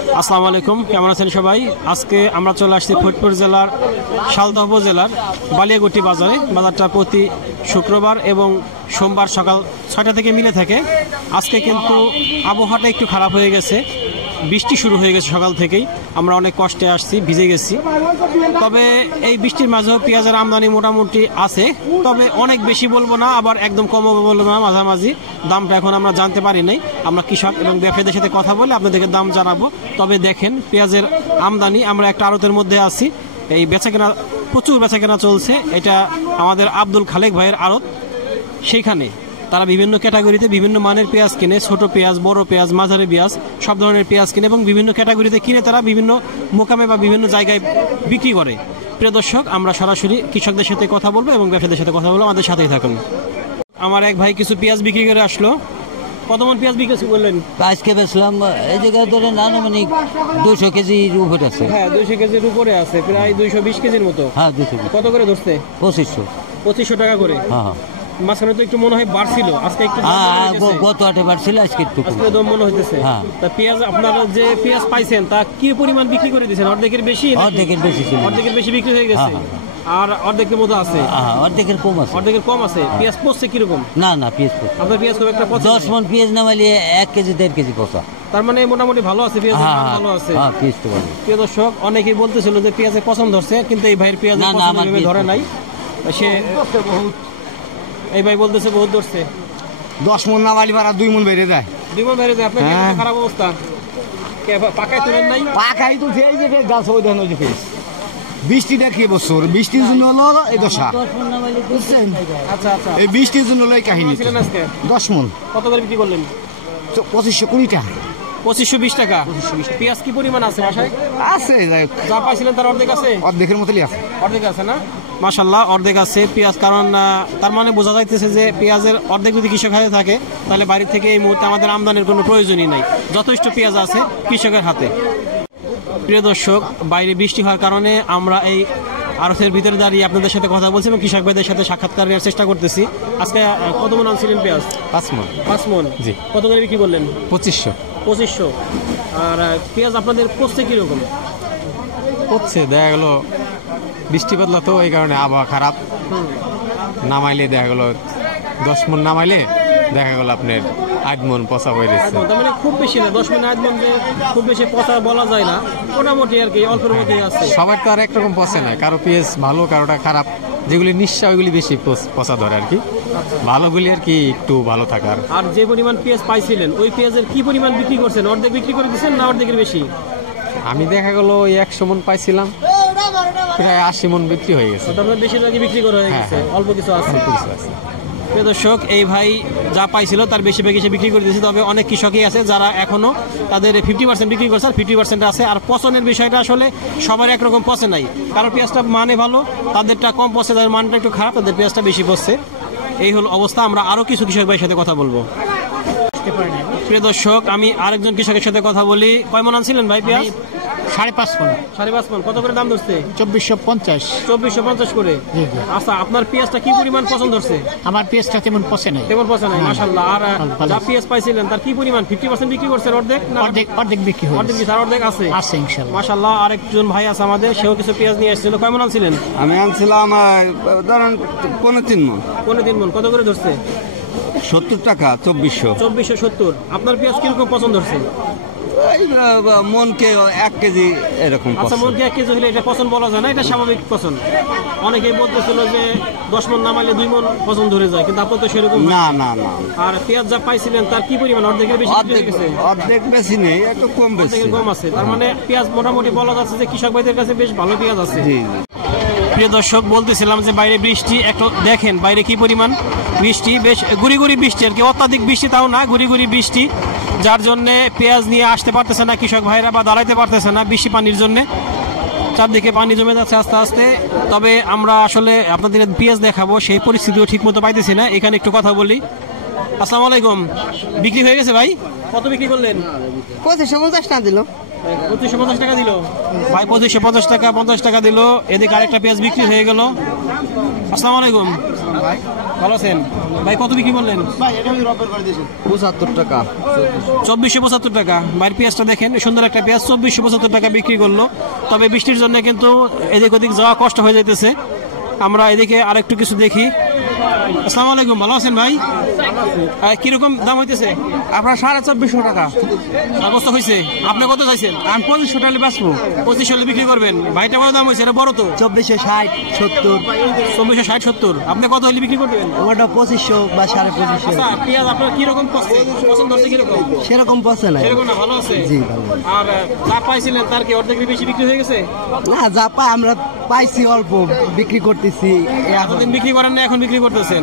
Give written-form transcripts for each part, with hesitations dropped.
আসসালামু আলাইকুম, কেমন আছেন সবাই? আজকে আমরা চলে আসছি ফরিদপুর জেলার সালদা উপজেলার বালিয়াগুটি বাজারে। বাজারটা প্রতি শুক্রবার এবং সোমবার সকাল 6টা থেকে মিলে থাকে। আজকে কিন্তু আবহাওয়াটা একটু খারাপ হয়ে গেছে, বৃষ্টি শুরু হয়ে গেছে সকাল থেকেই। আমরা অনেক কষ্টে আসছি, ভিজে গেছি। তবে এই বৃষ্টির মাঝেও পেঁয়াজের আমদানি মোটামুটি আছে, তবে অনেক বেশি বলবো না, আবার একদম কমও বলবো না, মাঝামাঝি। দামটা এখন আমরা জানতে পারি নাই। আমরা কৃষক এবং ব্যবসায়ীদের সাথে কথা বলে আপনাদেরকে দাম জানাবো। তবে দেখেন পেঁয়াজের আমদানি, আমরা একটা আড়তের মধ্যে আছি। এই বেচাকেনা, প্রচুর বেচাকেনা চলছে। এটা আমাদের আব্দুল খালেক ভাইয়ের আড়ত। সেইখানে তারা বিভিন্ন ক্যাটাগরিতে বিভিন্ন মানের পেঁয়াজ কিনে, ছোট পেঁয়াজ, বড় পেঁয়াজ, মাঝারি পেঁয়াজ, সব ধরনের পেঁয়াজ কিনে এবং বিভিন্ন ক্যাটাগরিতে কিনে তারা বিভিন্ন মোকামে বা বিভিন্ন জায়গায় বিক্রি করে। প্রিয় দর্শক, আমরা সরাসরি কৃষকদের সাথে কথা বলবো এবং ব্যবসায়ীদের সাথে কথা বলবো। আমাদের সাথেই থাকুন। আমার এক ভাই কিছু পেঁয়াজ বিক্রি করে আসলো। কত মন পেঁয়াজ বিক্রি বললেন? আজকে বেচলাম এই জায়গায় ধরেন আনুমানিক 200 কেজির উপরে আছে। হ্যাঁ, 200 কেজির উপরে আছে, প্রায় 220 কেজির মতো। হ্যাঁ, 200। কত করে ধরছে? 2500 টাকা করে। হ্যাঁ, মাঝখানে তো একটু মনে হয় বাড়ছিল, আজকে একটু গত হাটে বাড়ছিল, আজকে একটু দাম মনে হইতেছে। তা পেঁয়াজ, আপনারা যে পেঁয়াজ পাইছেন তা কি পরিমাণ বিক্রি করে দিয়েছেন? অর্ধেকের বেশি? অর্ধেকের বেশি ছিল। অর্ধেকের বেশি বিক্রি হয়ে গেছে, আর অর্ধেকের মতো আছে। অর্ধেকের কম আছে। অর্ধেকের কম আছে। পেঁয়াজ পচছে কিরকম? না, পেঁয়াজ পচছে। আপনার পেঁয়াজ খুব একটা পচে? 10 মন পেঁয়াজ নামাইলে 1 কেজি 1.5 কেজি পচা। তার মানে মোটামুটি ভালো আছে পেঁয়াজ, ভালো আছে। পেঁয়াজ তো ভালো। প্রিয় দর্শক, অনেকেই বলতেছিল যে পেঁয়াজের পছন্দ ধরছে, কিন্তু এই ভাইয়ের পেঁয়াজ ধরে নাই। সে এই ভাই বলতেছে বহুত ধরছে। 10 মন না বালি ভাড়া 2 মন বেড়ে যায়। 2 মন বেড়ে যায়। আপনার খারাপ অবস্থা। পাকায় তোলেন নাই? পাকাই তো এই যে গাছ ওই ধান ওই যে ফেস। বৃষ্টিটা কি বছর, বৃষ্টির জন্য হলো এই দশা। বুঝছেন? আচ্ছা, এই বৃষ্টির জন্য হলো এই কাহিনী। 10 মন। কত করে বিক্রি করলেন? 2520 টাকা। 2520 টাকা। পেঁয়াজ কি পরিমাণ আছে বাসায়? আছে, যা পাইছিলেন তার অর্ধেক আছে? অর্ধেকের মতোই আছে। অর্ধেক আছে না? মাশাআল্লাহ, অর্ধেক আছে পেঁয়াজ। কারণ তার মানে বোঝা যাইতেছে যে পেঁয়াজের অর্ধেক যদি কৃষক হাতে থাকে, তাহলে বাইরে থেকে এই মুহূর্তে আমাদের আমদানির কোনো প্রয়োজনই নাই। যথেষ্ট পেঁয়াজ আছে কৃষকের হাতে। প্রিয় দর্শক, বাইরে বৃষ্টি হওয়ার কারণে আমরা এই আড়তের ভিতরে দাঁড়িয়ে আপনাদের সাথে কথা বলছি এবং কৃষক ভাইদের সাথে সাক্ষাৎকার নেওয়ার চেষ্টা করতেছি। আজকে কত মন আনছিলেন পেঁয়াজ? 5 মন। 5 মন, জি। কত করে বিক্রি করলেন? 2500। আর পেঁয়াজ আপনাদের পচছে কিরকম? পচছে, দেখা গেল বৃষ্টি বদলা তো, এই কারণে আবহাওয়া খারাপ। নামাইলে দেখা গেল 10 মন নামাইলে দেখা গেল আপনার 8 মন পচা হয়ে যাচ্ছে। তার মানে খুব বেশি না, 10 মন 8 মন খুব বেশি পচা বলা যায় না, মোটামুটি আর কি অল্পের মধ্যেই আছে। সবার তো আর একরকম পচে না, কারো পেঁয়াজ ভালো, কারোটা খারাপ। যেগুলি নিঃশ্বা ওইগুলি বেশি পচা ধরে আর কি, ভালোগুলি আর কি একটু ভালো থাকার। আর যে পরিমাণ পেঁয়াজ পাইছিলেন, ওই পেঁয়াজের কি পরিমাণ বিক্রি করছেন? অর্ধেক বিক্রি করে দিচ্ছেন না অর্ধেকের বেশি? আমি দেখা গেল 100 মন পাইছিলাম, প্রায় 80 মন বিক্রি হয়ে গেছে। বেশিরভাগই বিক্রি করা হয়ে গেছে, অল্প কিছু আছে। প্রিয় দর্শক, এই ভাই যা পাইছিল তার বেশিরভাগই সে বিক্রি করে দিয়েছে। তবে অনেক কৃষকই আছে যারা এখনো তাদের 50% বিক্রি করছে, আর 50% আছে। আর পচনের বিষয়টা আসলে সবার একরকম পচে নাই। কারো পেঁয়াজটা মানে ভালো, তাদেরটা কম পচে, তাদের মানটা একটু খারাপ, তাদের পেঁয়াজটা বেশি পচছে। এই হলো অবস্থা। আমরা আরো কিছু কৃষক ভাইয়ের সাথে কথা বলবো। প্রিয় দর্শক, আমি আরেকজন কৃষকের সাথে কথা বলি। কয় মন আনছিলেন ভাই পেঁয়াজ? 5.5 মন। 5.5 মন। কত করে দাম ধরছে? 2450। 2450 করে। আচ্ছা, আপনার পেঁয়াজটা কি পরিমাণ পছন্দ হচ্ছে? আমার পেঁয়াজটা তেমন পচে নাই। মাশাআল্লাহ। আর যা পেঁয়াজ পাইছিলেন তার কি পরিমাণ? 50% বিক্রি করছেন? অর্ধেক বিক্রি হয়েছে। অর্ধেক আছে ইনশাআল্লাহ। মাশাআল্লাহ। আরেকজন ভাই আছে আমাদের, সেও কিছু পেঁয়াজ নিয়ে আসছিল। কয় মন আনছিলেন? আমি আনছিলাম ধরেন 3.5 মন। 3.5 মন। কত করে ধরছে? 70 টাকা। 2470। আপনার পেঁয়াজ কিরকম পছন্দ হচ্ছে? মনকে 1 কেজি এরকম। আচ্ছা, মনকে 1 কেজি হলে এটা পছন্দ বলা যায় না, এটা স্বাভাবিক পছন্দ। অনেকেই বলতেছিল যে 10 মন নামাইলে 2 মন পছন্দ ধরে যায়, কিন্তু আপনার তো সেরকম না। আর পেঁয়াজ যা পাইছিলেন তার কি পরিমাণ? অর্ধেকের বেশি? অর্ধেক বেশি নেই, একটু কম বেশি। কম আছে। তার মানে পেঁয়াজ মোটামুটি বলা যাচ্ছে যে কৃষক ভাইদের কাছে বেশ ভালো পেঁয়াজ আছে। প্রিয় দর্শক, বলতেছিলাম যে বাইরে বৃষ্টি, একটু দেখেন বাইরে কি পরিমাণ বৃষ্টি। বেশ গুড়ি বৃষ্টি আর কি, অত্যাধিক বৃষ্টি তাও না, গুড়ি বৃষ্টি, যার জন্য পেঁয়াজ নিয়ে আসতে পারতেছে না কৃষক ভাইরা, বা দাঁড়াইতে পারতেছে না বৃষ্টি পানির জন্য। চারদিকে পানি জমে যাচ্ছে আস্তে আস্তে। তবে আমরা আসলে আপনাদের পেঁয়াজ দেখাবো, সেই পরিস্থিতিও ঠিক মতো পাইতেছি না। এখানে একটু কথা বলি। আসসালামু আলাইকুম। বিক্রি হয়ে গেছে ভাই? কত বিক্রি করলেন? 2550 টাকা দিল। 2550 টাকা দিল ভাই। 2550 টাকা, 50 টাকা দিল। এদিকে আরেকটা পেঁয়াজ বিক্রি হয়ে গেল। আসসালামু আলাইকুম। ভালো আছেন ভাই? কত বিক্রি করলেন? 75 টাকা। 2475 টাকা। ভাইয়ের পেঁয়াজটা দেখেন, সুন্দর একটা পেঁয়াজ 2475 টাকা বিক্রি করলো। তবে বৃষ্টির জন্য কিন্তু এদিক ওদিক যাওয়া কষ্ট হয়ে যাইতেছে। আমরা এদিকে আরেকটু কিছু দেখি। আসসালামু আলাইকুম, ভালো আছেন ভাই? কিরকম দাম হইতেছে? আপনার 2450 টাকা। কত হয়েছে? আপনি কত চাইছেন? আমি 2500 টাকা বেচবো। 2500 বিক্রি করবেন। ভাইটা কত দাম হয়েছে? এটা বড় তো 2460 70। 2460 70। আপনি কত হলে বিক্রি করবেন? ওটা 2500 বা 2550। আচ্ছা, পেঁয়াজ আপনার কিরকম পছন্দ হচ্ছে? কিরকম সেরকম পছন্দ নাই। এরকম না, ভালো আছে? জি ভালো। আর যা পাইছিলেন তার কি অর্ধেক বেশি বিক্রি হয়ে গেছে? না যা আমরা পাইছি অল্প বিক্রি করতেছি। এতদিন বিক্রি করেন না, এখন বিক্রি করতেছেন?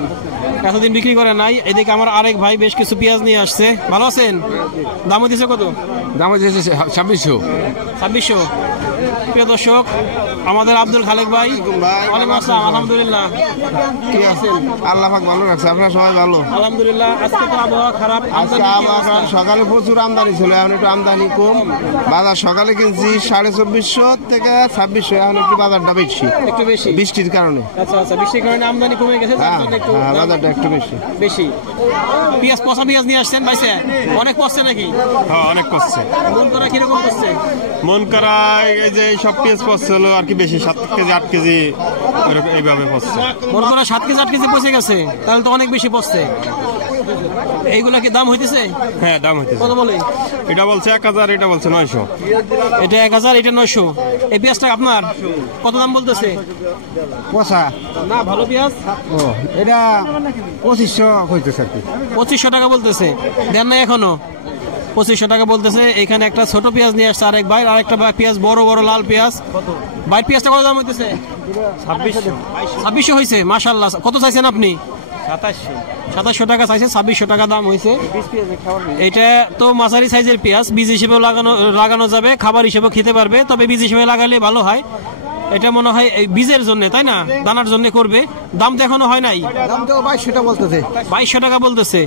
এতদিন বিক্রি করেন নাই। এদিকে আমার আরেক ভাই বেশ কিছু পেঁয়াজ নিয়ে আসছে। ভালো আছেন? দাম হইতেছে কত? দাম হচ্ছে 2600। 2600। প্রিয় দর্শক, আমাদের আব্দুল খালেক ভাই। ওয়ালাইকুম আসসালাম। আলহামদুলিল্লাহ, ঠিক আছেন? আল্লাহ পাক ভালো রাখছে, আপনার সবাই ভালো। আলহামদুলিল্লাহ। আজকে তো আবহাওয়া খারাপ, আজকে আবহাওয়া সকালে প্রচুর আমদানি ছিল, এখন একটু আমদানি কম। বাজার সকালে কিনছি 2450 থেকে 2600, এখন একটু বাজারটা বেশি, একটু বেশি বৃষ্টির কারণে। আচ্ছা আচ্ছা, বৃষ্টির কারণে আমদানি কমে গেছে, যার হ্যাঁ জন্য একটু হ্যাঁ, বাজারটা একটু বেশি। বেশি। পেঁয়াজ পচা পেঁয়াজ নিয়ে আসছেন ভাইসে? অনেক পচছে নাকি? হ্যাঁ, অনেক কষ্টে। মন করা কিরকম করছে? মন করা এই যে সব পেঁয়াজ পচছে হলো আর কি বেশি, 7 কেজি 8 কেজি এইভাবে পচছে। মন করা 7 কেজি 8 কেজি পচে গেছে, তাহলে তো অনেক বেশি পচছে। এইগুলা কি দাম হইতেছে? হ্যাঁ, দাম হইতেছে। কত বলে? এটা বলছে 1000, এটা বলছে 900। এটা 1000, এটা 900। এই পেঁয়াজটা আপনার কত দাম বলতেছে? পচা না, ভালো পেঁয়াজ ও এটা 2500 হইতেছে আর কি। 2500 টাকা বলতেছে। দেন নাই এখনো? 2500 টাকা বলতেছে। এখানে একটা ছোট পেঁয়াজ নিয়ে আসছে আরেক ভাই, আরেকটা পেঁয়াজ বড় বড় লাল পেঁয়াজ। ভাই পেঁয়াজটা কত দাম হইতেছে? 2600 হয়েছে। মাশাআল্লাহ। কত চাইছেন আপনি? 2700 টাকা চাইছে, 2600 টাকা দাম হয়েছে। এটা তো মাঝারি সাইজের পেঁয়াজ, বীজ হিসেবেও লাগানো যাবে, খাবার হিসেবেও খেতে পারবে। তবে বীজ হিসেবে লাগালে ভালো হয়। এটা মনে হয় এই বীজের জন্য, তাই না? দানার জন্য করবে। দাম তো এখনো হয় নাই। দাম তো 2200 টাকা বলতেছে। 2200 টাকা বলতেছে।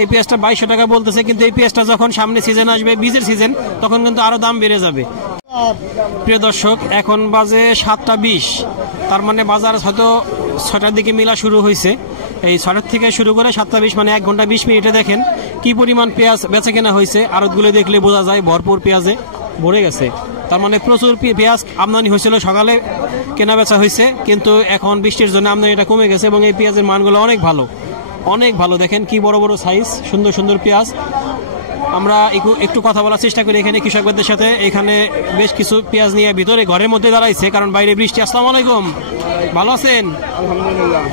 এই পেঁয়াজটা 2200 টাকা বলতেছে, কিন্তু এই পেঁয়াজটা যখন সামনে সিজন আসবে, বীজের সিজন, তখন কিন্তু আরো দাম বেড়ে যাবে। প্রিয় দর্শক, এখন বাজে 7:20। তার মানে বাজার হয়তো 6টার দিকে মেলা শুরু হয়েছে। এই 6টার থেকে শুরু করে 7:20, মানে 1 ঘন্টা 20 মিনিটে দেখেন কি পরিমাণ পেঁয়াজ বেচা কেনা হয়েছে। আড়তগুলো দেখলে বোঝা যায় ভরপুর পেঁয়াজে ভরে গেছে। তার মানে প্রচুর পেঁয়াজ আমদানি হয়েছিল, সকালে কেনা বেচা হয়েছে, কিন্তু এখন বৃষ্টির জন্য আমদানিটা কমে গেছে এবং এই পেঁয়াজের মানগুলো অনেক ভালো, অনেক ভালো। দেখেন কি বড় বড় সাইজ, সুন্দর সুন্দর পেঁয়াজ। আমরা একটু কথা বলার চেষ্টা করি এখানে কৃষকদের সাথে। এখানে বেশ কিছু পেঁয়াজ নিয়ে ভিতরে ঘরের মধ্যে দাঁড়াইছে, কারণ বাইরে বৃষ্টি। আসসালামু আলাইকুম, ভালো আছেন? আলহামদুলিল্লাহ।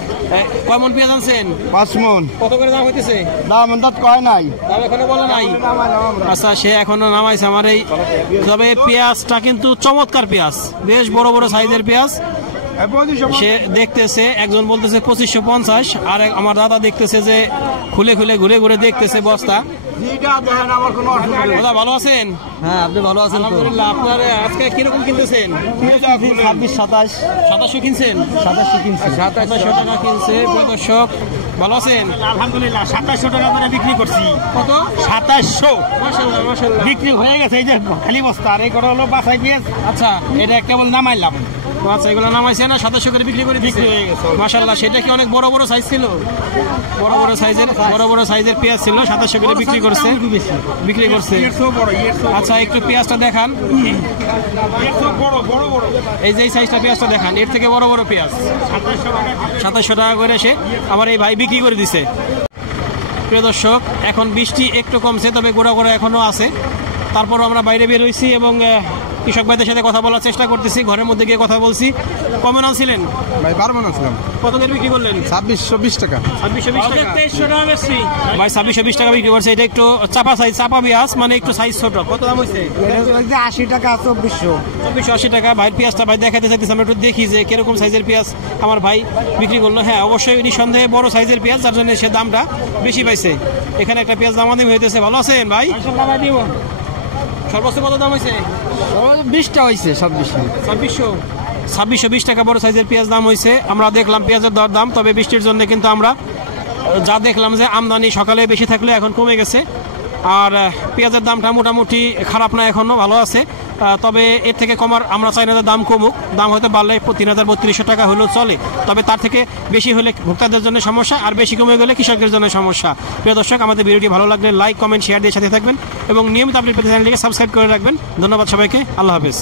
কয়মন পেঁয়াজ আনছেন? 5 মণ। কত করে দাম হইতেছে? দাম অন্তত কয় নাই, দাম এখনো বলে নাই। আচ্ছা, সে এখনো নামাইছে আমার এই। তবে পেঁয়াজটা কিন্তু চমৎকার পেঁয়াজ, বেশ বড় বড় সাইজের পেঁয়াজ। সে দেখতেছে, একজন বলতেছে 2550, আর আমার দাদা দেখতেছে যে খুলে খুলে ঘুরে ঘুরে দেখতেছে বস্তা। দাদা ভালো আছেন? হ্যাঁ, আপনি ভালো আছেন তো? আলহামদুলিল্লাহ। আপনার আজকে কিরকম কিনতেছেন? 26 27 2700 কিনছেন? 2700 কিনছি। 2700 টাকা কিনছে। দর্শক ভালো আছেন? আলহামদুলিল্লাহ 2700 টাকা করে বিক্রি করছি। কত? 2700 মাশাআল্লাহ মাশাআল্লাহ। বিক্রি হয়ে গেছে। এই যে খালি বস্তা, আর এই কটা হলো বাছাই পেঁয়াজ। আচ্ছা, এটা কেবল নামাইলাম। আচ্ছা, এগুলো নামাইছে না? 2700 করে বিক্রি করে দিচ্ছে। মাশাআল্লাহ। সেটা কি অনেক বড় বড় সাইজ ছিল? বড় বড় সাইজের পেঁয়াজ ছিল, 2700 করে বিক্রি করছে। আচ্ছা, একটু পেঁয়াজটা দেখান। এই যে সাইজটা পেঁয়াজটা দেখান, এর থেকে বড় বড় পেঁয়াজ 2700 টাকা করে এসে আমার এই ভাই বিক্রি করে দিছে। প্রিয় দর্শক, এখন বৃষ্টি একটু কমছে, তবে গোড়া গোড়া এখনো আছে। তারপর আমরা বাইরে বের হয়েছি এবং কৃষক ভাইদের সাথে কথা বলার চেষ্টা করতেছি। ঘরের মধ্যে গিয়ে কথা বলছি। কমন আনছিলেন ভাই 12 মণ আছিলাম। কত করে বিক্রি করলেন? 2620 টাকা। 2620 টাকা। ভাই 2620 টাকা বিক্রি করছে। এটা একটু চাপা সাইজ, চাপা পেঁয়াজ, মানে একটু সাইজ ছোট। কত দাম হয়েছে? 80 টাকা 2400 2480 টাকা। ভাই পেঁয়াজটা ভাই দেখাতে চাইতেছি, আমরা একটু দেখি যে কিরকম সাইজের পেঁয়াজ আমার ভাই বিক্রি করলো। হ্যাঁ, অবশ্যই নিঃসন্দেহে বড় সাইজের পেঁয়াজ, যার জন্য সে দামটা বেশি পাইছে। এখানে একটা পেঁয়াজ দামাদামি হইতেছে। ভালো আছেন ভাই? সর্বোচ্চ কত দাম হয়েছে? 20টা হয়েছে। 2620 টাকা বড় সাইজের পেঁয়াজ দাম হয়েছে। আমরা দেখলাম পেঁয়াজের দর দাম, তবে বৃষ্টির জন্য কিন্তু আমরা যা দেখলাম যে আমদানি সকালে বেশি থাকলে এখন কমে গেছে। আর পেঁয়াজের দামটা মোটামুটি খারাপ না, এখনো ভালো আছে। তবে এর থেকে কমার আমরা চাই না, দাম কমুক, দাম হয়তো বাড়লে 3,3200 টাকা হলেও চলে, তবে তার থেকে বেশি হলে ভোক্তাদের জন্য সমস্যা, আর বেশি কমে গেলে কৃষকদের জন্য সমস্যা। প্রিয় দর্শক, আমাদের ভিডিওটি ভালো লাগলে লাইক, কমেন্ট, শেয়ার দিয়ে সাথে থাকবেন এবং নিয়মিত আপডেট পেতে চ্যানেলটিকে সাবস্ক্রাইব করে রাখবেন। ধন্যবাদ সবাইকে, আল্লাহ হাফেজ।